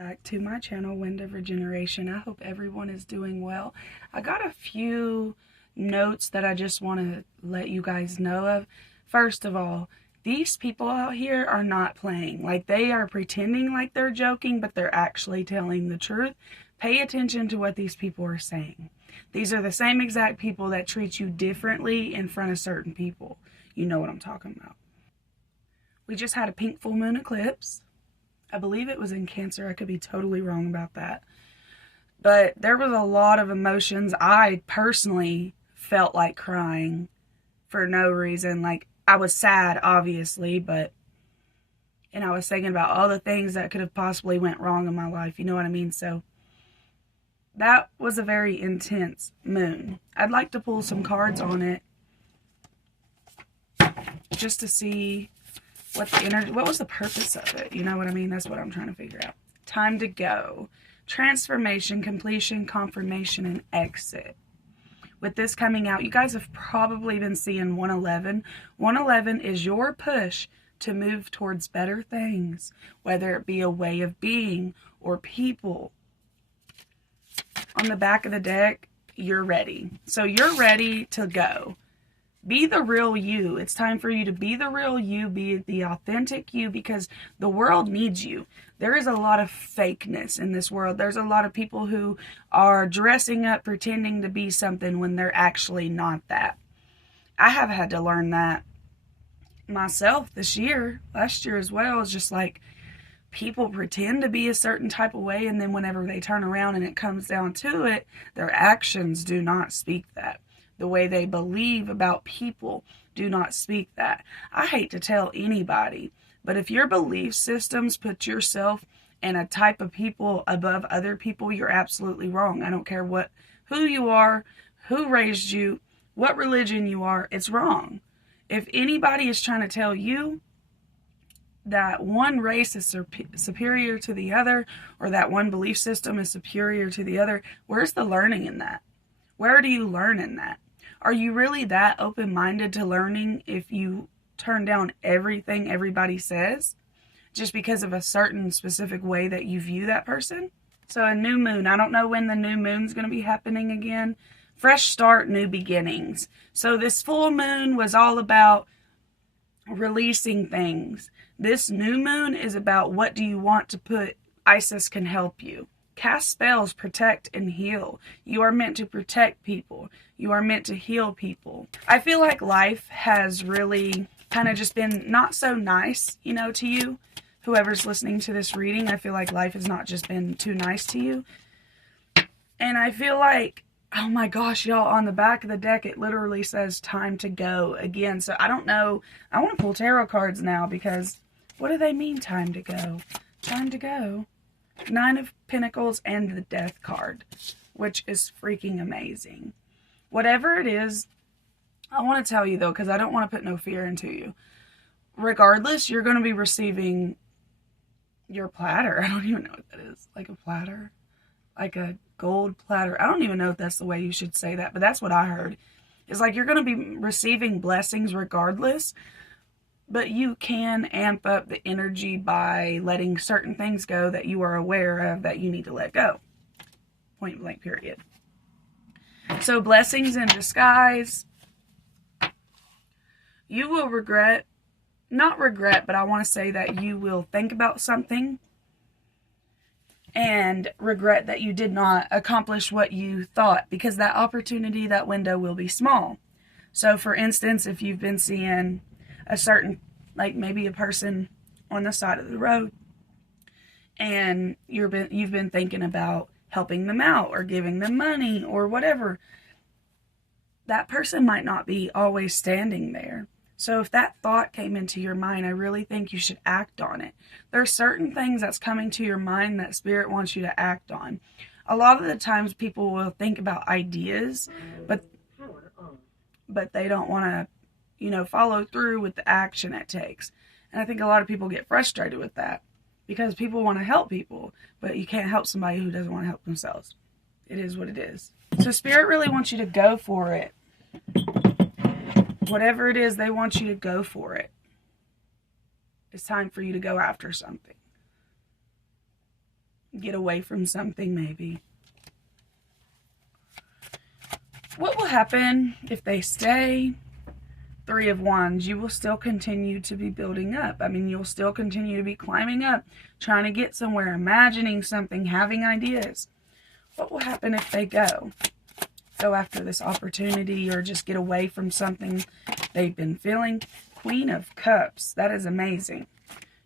Back to my channel, Wind of Regeneration. I hope everyone is doing well. I got a few notes that I just want to let you guys know of. First of all, these people out here are not playing. Like, they are pretending like they're joking, but they're actually telling the truth. Pay attention to what these people are saying. These are the same exact people that treat you differently in front of certain people. You know what I'm talking about. We just had a pink full moon eclipse. I believe it was in Cancer. I could be totally wrong about that. But there was a lot of emotions. I personally felt like crying for no reason. Like, I was sad, obviously, and I was thinking about all the things that could have possibly went wrong in my life. You know what I mean? So that was a very intense moon. I'd like to pull some cards on it just to see what the energy, what was the purpose of it? You know what I mean? That's what I'm trying to figure out. Time to go. Transformation, completion, confirmation, and exit. With this coming out, you guys have probably been seeing 111. 111 is your push to move towards better things, whether it be a way of being or people. On the back of the deck, you're ready. So you're ready to go. Be the real you. It's time for you to be the real you, be the authentic you, because the world needs you. There is a lot of fakeness in this world. There's a lot of people who are dressing up, pretending to be something when they're actually not that. I have had to learn that myself this year, last year as well. It's just like, people pretend to be a certain type of way, and then whenever they turn around and it comes down to it, their actions do not speak that. The way they believe about people do not speak that. I hate to tell anybody, but if your belief systems put yourself and a type of people above other people, you're absolutely wrong. I don't care who you are, who raised you, what religion you are, it's wrong. If anybody is trying to tell you that one race is superior to the other, or that one belief system is superior to the other, where's the learning in that? Where do you learn in that? Are you really that open-minded to learning if you turn down everything everybody says just because of a certain specific way that you view that person? So a new moon. I don't know when the new moon's going to be happening again. Fresh start, new beginnings. So this full moon was all about releasing things. This new moon is about what do you want to put. Isis can help you. Cast spells, protect, and heal. You are meant to protect people. You are meant to heal people. I feel like life has really kind of just been not so nice, to you. Whoever's listening to this reading, I feel like life has not just been too nice to you. And I feel like, oh my gosh, y'all, on the back of the deck, it literally says time to go again. So I don't know. I want to pull tarot cards now, because what do they mean, time to go? Time to go. 9 of Pentacles and the Death card, which is freaking amazing. Whatever it is, I want to tell you, though, because I don't want to put no fear into you. Regardless, you're going to be receiving your platter. I don't even know what that is. Like a platter? Like a gold platter. I don't even know if that's the way you should say that, but that's what I heard. It's like you're going to be receiving blessings regardless, but you can amp up the energy by letting certain things go that you are aware of that you need to let go. Point blank, period. So blessings in disguise. You will not regret, but I want to say that you will think about something and regret that you did not accomplish what you thought, because that opportunity, that window will be small. So for instance, if you've been seeing a certain, like maybe a person on the side of the road, and you've been thinking about helping them out or giving them money or whatever, that person might not be always standing there. So if that thought came into your mind, I really think you should act on it. There are certain things that's coming to your mind that Spirit wants you to act on. A lot of the times people will think about ideas, but they don't want to follow through with the action it takes. And I think a lot of people get frustrated with that, because people want to help people, but you can't help somebody who doesn't want to help themselves. It is what it is. So Spirit really wants you to go for it. Whatever it is, they want you to go for it. It's time for you to go after something. get away from something maybe. What will happen if they stay? Three of Wands, you will still continue to be building up. I mean, you'll still continue to be climbing up, trying to get somewhere, imagining something, having ideas. What will happen if they go? Go after this opportunity or just get away from something they've been feeling. Queen of Cups, that is amazing.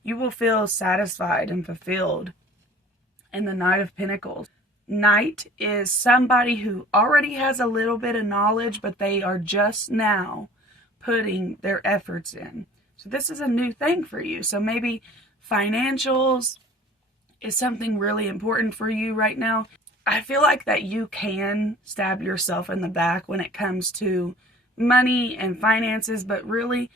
You will feel satisfied and fulfilled. And the Knight of Pentacles. Knight is somebody who already has a little bit of knowledge, but they are just now putting their efforts in. So this is a new thing for you. So maybe financials is something really important for you right now. I feel like that you can stab yourself in the back when it comes to money and finances, but really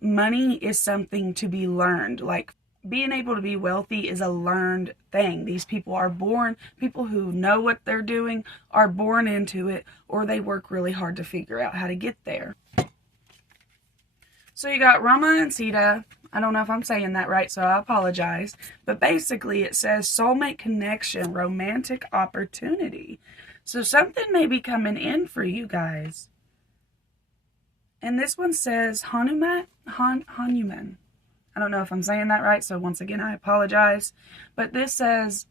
money is something to be learned. Like being able to be wealthy is a learned thing. These people are born, people who know what they're doing are born into it, or they work really hard to figure out how to get there. So you got Rama and Sita. I don't know if I'm saying that right, so I apologize. But basically it says soulmate connection, romantic opportunity. So something may be coming in for you guys. And this one says Hanuman. I don't know if I'm saying that right, so once again I apologize. But this says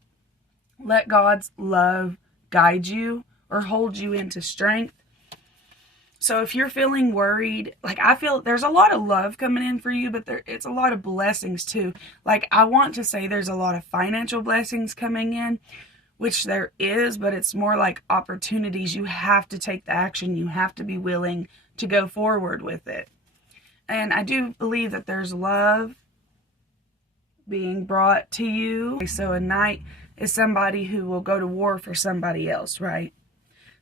let God's love guide you or hold you into strength. So if you're feeling worried, like I feel there's a lot of love coming in for you, but it's a lot of blessings too. Like I want to say there's a lot of financial blessings coming in, which there is, but it's more like opportunities. You have to take the action. You have to be willing to go forward with it. And I do believe that there's love being brought to you. So a knight is somebody who will go to war for somebody else, right?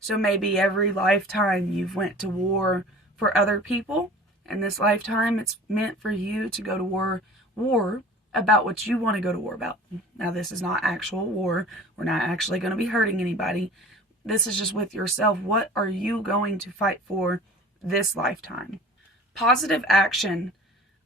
So maybe every lifetime you've went to war for other people, and this lifetime it's meant for you to go to war about what you want to go to war about. Now this is not actual war. We're not actually going to be hurting anybody. This is just with yourself. What are you going to fight for this lifetime? Positive action.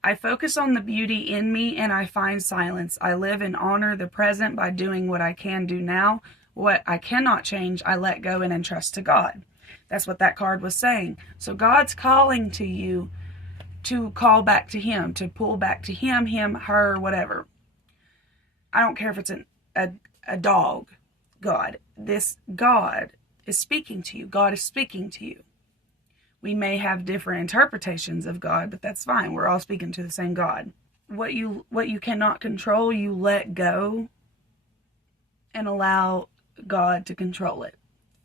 I focus on the beauty in me and I find silence. I live and honor the present by doing what I can do now. What I cannot change, I let go and entrust to God. That's what that card was saying. So God's calling to you to call back to Him, to pull back to Him, her, whatever. I don't care if it's a dog, God. This God is speaking to you. God is speaking to you. We may have different interpretations of God, but that's fine. We're all speaking to the same God. What you cannot control, you let go and allow God to control it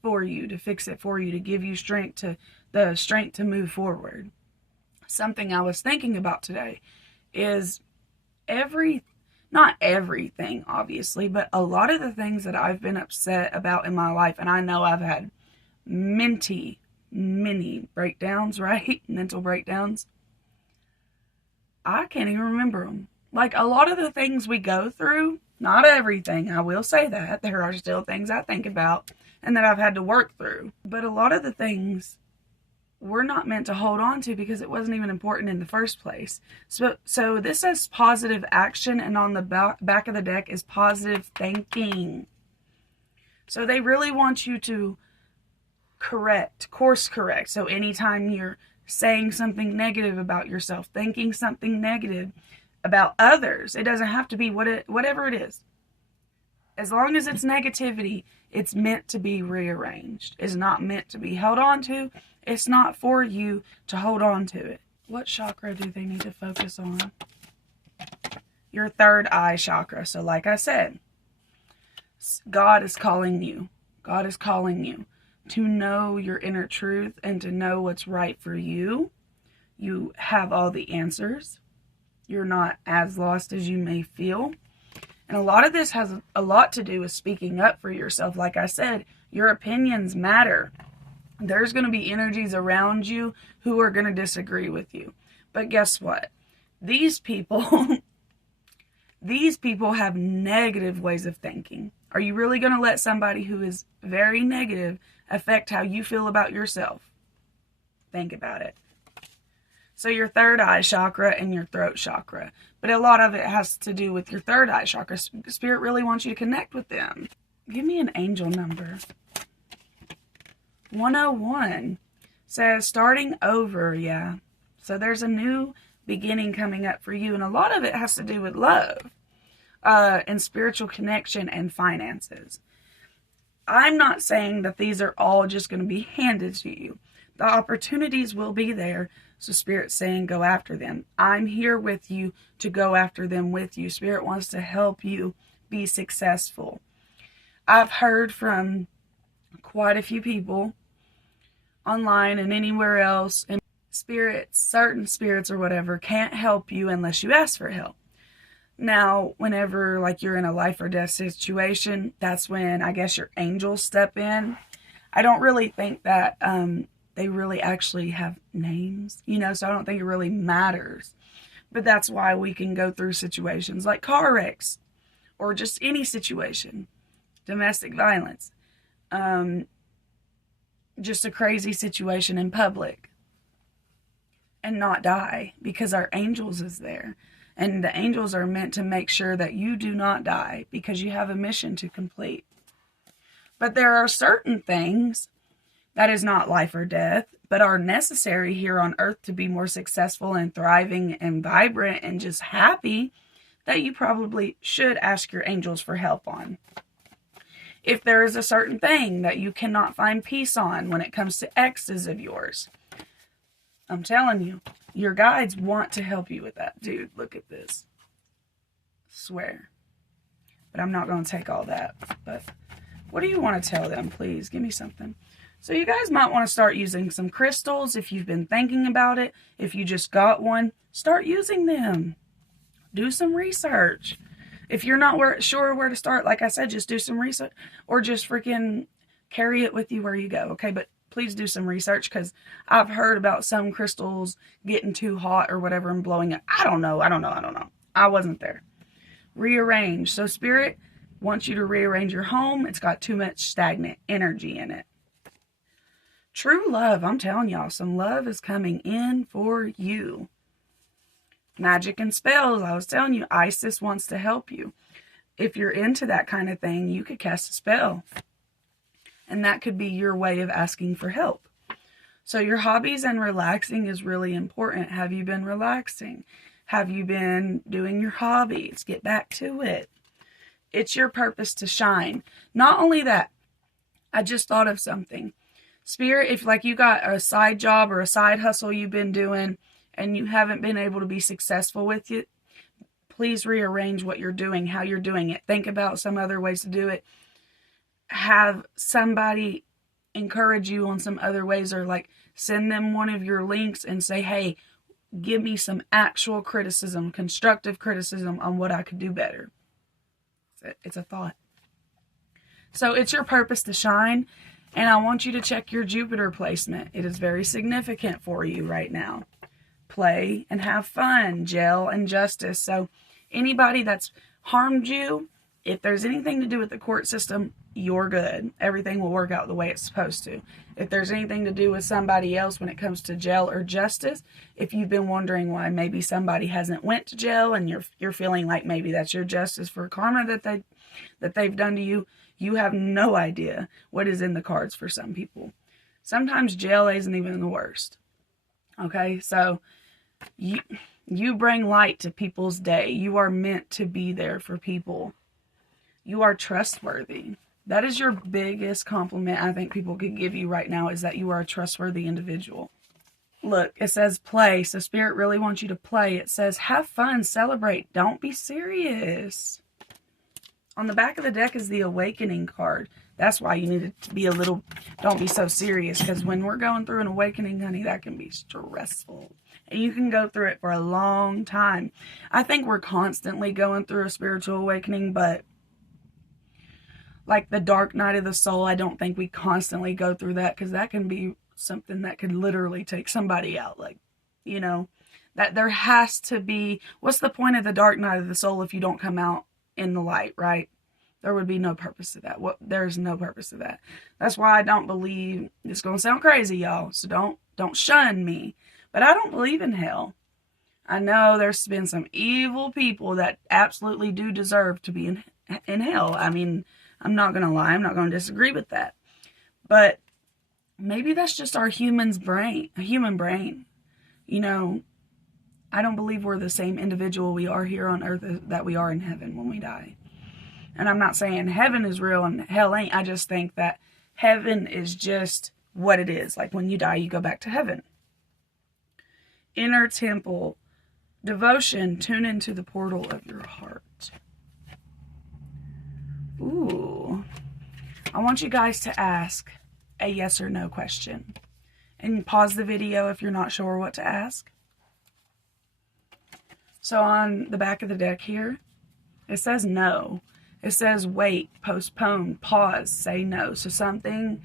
for you, to fix it for you, to give you the strength to move forward. Something I was thinking about today is not everything, obviously, but a lot of the things that I've been upset about in my life, and I know I've had many breakdowns, right? Mental breakdowns. I can't even remember them. Like a lot of the things we go through, not everything, I will say that. There are still things I think about and that I've had to work through. But a lot of the things we're not meant to hold on to because it wasn't even important in the first place. So this says positive action, and on the back of the deck is positive thinking. So they really want you to course correct. So anytime you're saying something negative about yourself, thinking something negative about others, it doesn't have to be whatever it is. As long as it's negativity, it's meant to be rearranged. It's not meant to be held on to. It's not for you to hold on to it. What chakra do they need to focus on? Your third eye chakra. So like I said, God is calling you. God is calling you to know your inner truth and to know what's right for you. You have all the answers. You're not as lost as you may feel. And a lot of this has a lot to do with speaking up for yourself. Like I said, your opinions matter. There's going to be energies around you who are going to disagree with you. But guess what? These people have negative ways of thinking. Are you really going to let somebody who is very negative affect how you feel about yourself? Think about it. So your third eye chakra and your throat chakra. But a lot of it has to do with your third eye chakra. Spirit really wants you to connect with them. Give me an angel number. 101 says starting over, yeah. So there's a new beginning coming up for you, and a lot of it has to do with love and spiritual connection and finances. I'm not saying that these are all just going to be handed to you. The opportunities will be there, so Spirit's saying go after them. I'm here with you to go after them with you. Spirit wants to help you be successful. I've heard from quite a few people online and anywhere else, and spirits, certain spirits or whatever, can't help you unless you ask for help. Now, whenever like you're in a life or death situation, that's when I guess your angels step in. I don't really think that they really actually have names, so I don't think it really matters. But that's why we can go through situations like car wrecks or just any situation, domestic violence, just a crazy situation in public, and not die because our angels is there. And the angels are meant to make sure that you do not die because you have a mission to complete. But there are certain things that is not life or death, but are necessary here on earth to be more successful and thriving and vibrant and just happy, that you probably should ask your angels for help on. If there is a certain thing that you cannot find peace on when it comes to exes of yours, I'm telling you, your guides want to help you with that. Dude, look at this. Swear. But I'm not going to take all that. But what do you want to tell them? Please, give me something. So you guys might want to start using some crystals if you've been thinking about it. If you just got one, start using them. Do some research. If you're not sure where to start, like I said, just do some research. Or just freaking carry it with you where you go, okay? But please do some research, because I've heard about some crystals getting too hot or whatever and blowing up. I don't know. I wasn't there. Rearrange. So Spirit wants you to rearrange your home. It's got too much stagnant energy in it. True love. I'm telling y'all, some love is coming in for you. Magic and spells. I was telling you, Isis wants to help you. If you're into that kind of thing, you could cast a spell. And that could be your way of asking for help. So your hobbies and relaxing is really important. Have you been relaxing? Have you been doing your hobbies? Get back to it. It's your purpose to shine. Not only that, I just thought of something. Spirit, if like you got a side job or a side hustle you've been doing and you haven't been able to be successful with it, please rearrange what you're doing, how you're doing it. Think about some other ways to do it. Have somebody encourage you on some other ways, or like send them one of your links and say, hey, give me some actual criticism, constructive criticism on what I could do better. It's a thought. So it's your purpose to shine. And I want you to check your Jupiter placement. It is very significant for you right now. Play and have fun, gel and justice. So anybody that's harmed you, if there's anything to do with the court system, you're good. Everything will work out the way it's supposed to. If there's anything to do with somebody else when it comes to jail or justice, if you've been wondering why maybe somebody hasn't went to jail and you're feeling like maybe that's your justice for karma that they've done to you, you have no idea what is in the cards for some people. Sometimes jail isn't even the worst. Okay, so you bring light to people's day. You are meant to be there for people. You are trustworthy. That is your biggest compliment I think people could give you right now, is that you are a trustworthy individual. Look, it says play, so Spirit really wants you to play. It says have fun, celebrate, don't be serious. On the back of the deck is the Awakening card. That's why you need to be don't be so serious, because when we're going through an awakening, honey, that can be stressful. And you can go through it for a long time. I think we're constantly going through a spiritual awakening, but like the dark night of the soul, I don't think we constantly go through that, because that can be something that could literally take somebody out. Like, that there has to be, what's the point of the dark night of the soul if you don't come out in the light, right? There would be no purpose to that. There's no purpose to that. That's why I don't believe, it's going to sound crazy, y'all, so don't shun me. But I don't believe in hell. I know there's been some evil people that absolutely do deserve to be in hell. I mean, I'm not going to lie. I'm not going to disagree with that. But maybe that's just our human brain. You know, I don't believe we're the same individual we are here on earth that we are in heaven when we die. And I'm not saying heaven is real and hell ain't. I just think that heaven is just what it is. Like when you die, you go back to heaven. Inner temple devotion, tune into the portal of your heart. Ooh. I want you guys to ask a yes or no question. And pause the video if you're not sure what to ask. So on the back of the deck here, it says no. It says wait, postpone, pause, say no. So something,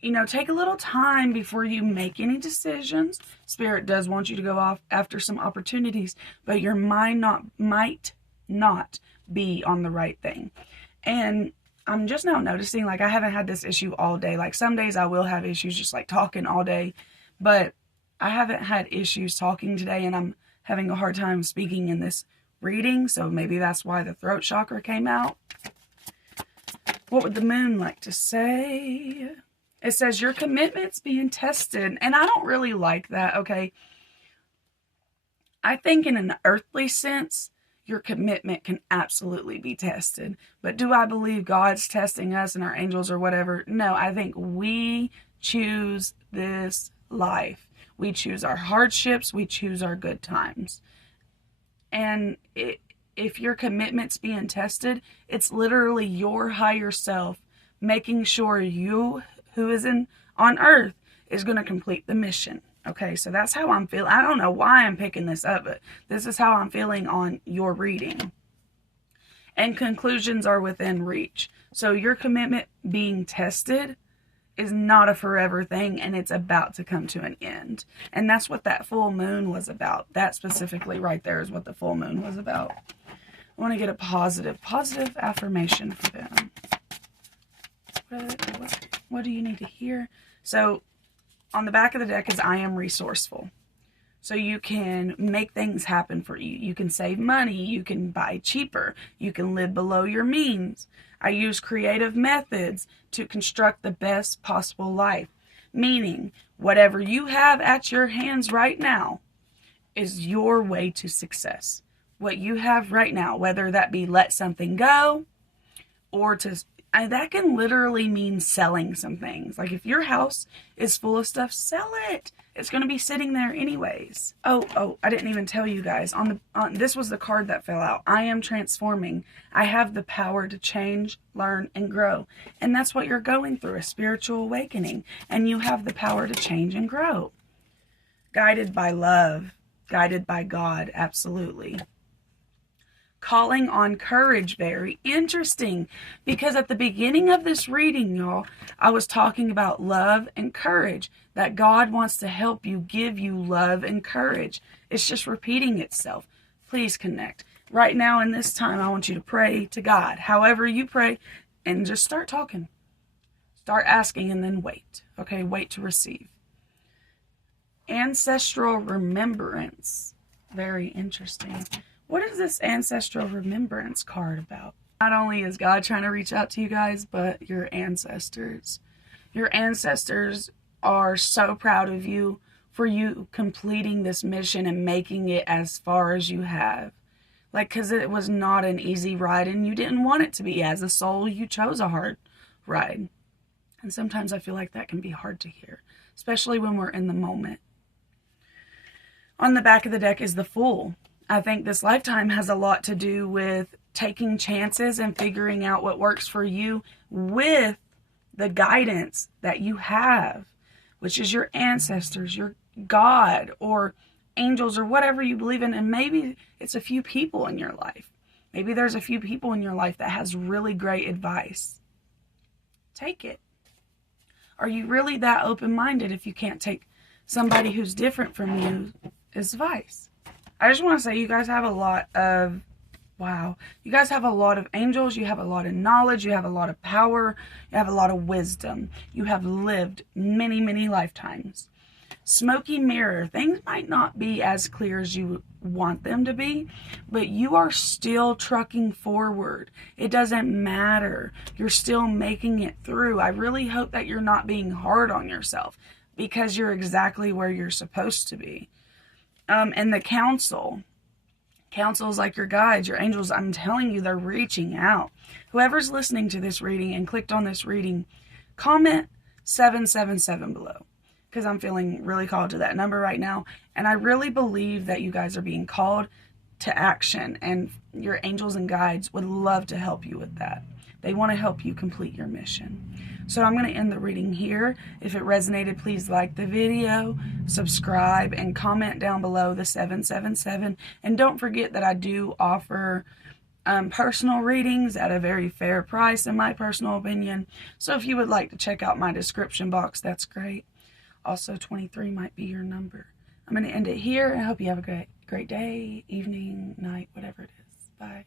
you know, take a little time before you make any decisions. Spirit does want you to go off after some opportunities, but your mind might not be on the right thing. And I'm just now noticing, like, I haven't had this issue all day. Like, some days I will have issues just, like, talking all day. But I haven't had issues talking today, and I'm having a hard time speaking in this reading. So maybe that's why the throat chakra came out. What would the moon like to say? It says, your commitment's being tested. And I don't really like that, okay? I think in an earthly sense, your commitment can absolutely be tested. But do I believe God's testing us and our angels or whatever? No, I think we choose this life. We choose our hardships. We choose our good times. And if your commitment's being tested, it's literally your higher self making sure you, who is on earth, is going to complete the mission. Okay, so that's how I'm feeling. I don't know why I'm picking this up, but this is how I'm feeling on your reading. And conclusions are within reach. So your commitment being tested is not a forever thing, and it's about to come to an end. And that's what that full moon was about. That specifically right there is what the full moon was about. I want to get a positive affirmation for them. What do you need to hear? So on the back of the deck is I am resourceful. So you can make things happen for you. You can save money. You can buy cheaper. You can live below your means. I use creative methods to construct the best possible life. Meaning, whatever you have at your hands right now is your way to success. What you have right now, whether that be let something go or that can literally mean selling some things. Like if your house is full of stuff, sell it. It's going to be sitting there anyways. Oh, I didn't even tell you guys. This was the card that fell out. I am transforming. I have the power to change, learn, and grow. And that's what you're going through, a spiritual awakening. And you have the power to change and grow. Guided by love. Guided by God, absolutely. Calling on courage, very interesting, because at the beginning of this reading, y'all, I was talking about love and courage, that God wants to help you, give you love and courage. It's just repeating itself. Please connect. Right now in this time, I want you to pray to God. However you pray, and just start talking. Start asking and then wait. Okay, wait to receive. Ancestral remembrance. Very interesting. What is this ancestral remembrance card about? Not only is God trying to reach out to you guys, but your ancestors. Your ancestors are so proud of you for you completing this mission and making it as far as you have. Like, because it was not an easy ride and you didn't want it to be. As a soul, you chose a hard ride. And sometimes I feel like that can be hard to hear, especially when we're in the moment. On the back of the deck is the Fool. I think this lifetime has a lot to do with taking chances and figuring out what works for you with the guidance that you have, which is your ancestors, your God, or angels, or whatever you believe in. And maybe it's a few people in your life. Maybe there's a few people in your life that has really great advice. Take it. Are you really that open-minded if you can't take somebody who's different from you as advice? I just want to say you guys have a lot of, wow, you guys have a lot of angels, you have a lot of knowledge, you have a lot of power, you have a lot of wisdom. You have lived many, many lifetimes. Smoky mirror. Things might not be as clear as you want them to be, but you are still trucking forward. It doesn't matter. You're still making it through. I really hope that you're not being hard on yourself, because you're exactly where you're supposed to be. And the council is like your guides, your angels. I'm telling you, they're reaching out. Whoever's listening to this reading and clicked on this reading, comment 777 below, because I'm feeling really called to that number right now. And I really believe that you guys are being called to action, and your angels and guides would love to help you with that. They want to help you complete your mission. So I'm going to end the reading here. If it resonated, please like the video, subscribe, and comment down below the 777. And don't forget that I do offer personal readings at a very fair price, in my personal opinion. So if you would like to check out my description box, that's great. Also, 23 might be your number. I'm going to end it here. I hope you have a great day, evening, night, whatever it is. Bye.